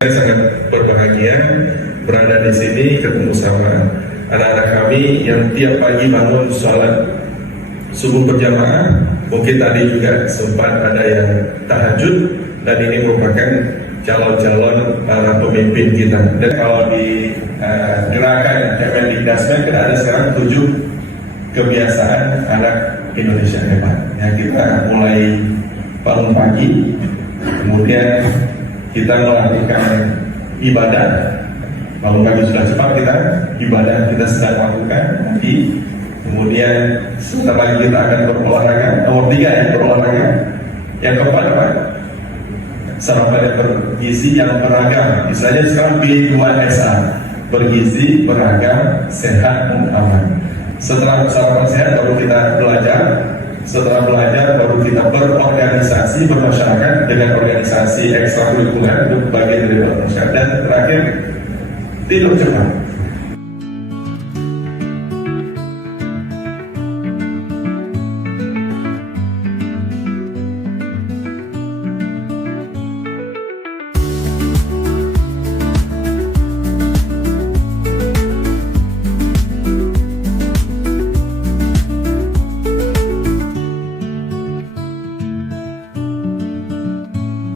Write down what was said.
Saya sangat berbahagia berada di sini ketemu sama anak-anak kami yang tiap pagi bangun sholat subuh berjamaah. Mungkin tadi juga sempat ada yang tahajud, dan ini merupakan calon-calon para pemimpin kita. Dan kalau di gerakan Kemendikbud kan ada sekarang 7 kebiasaan anak Indonesia hebat. Ya, kita mulai bangun pagi, kemudian kita melakukan ibadah. Bangun pagi sudah cepat, kita ibadah kita sedang lakukan nanti. Kemudian sebentar lagi kita akan berolahraga. Nomor 3 ya, berolahraga. Yang keempat apa? Sarapan yang bergizi yang beragam. Misalnya sekarang B2SA, bergizi, beragam, sehat, dan aman. Setelah sarapan sehat baru kita belajar. Setelah belajar baru kita berorganisasi, bermasyarakat dengan organisasi ekstrakurikuler untuk bagian dari masyarakat. Dan terakhir, tidur cepat.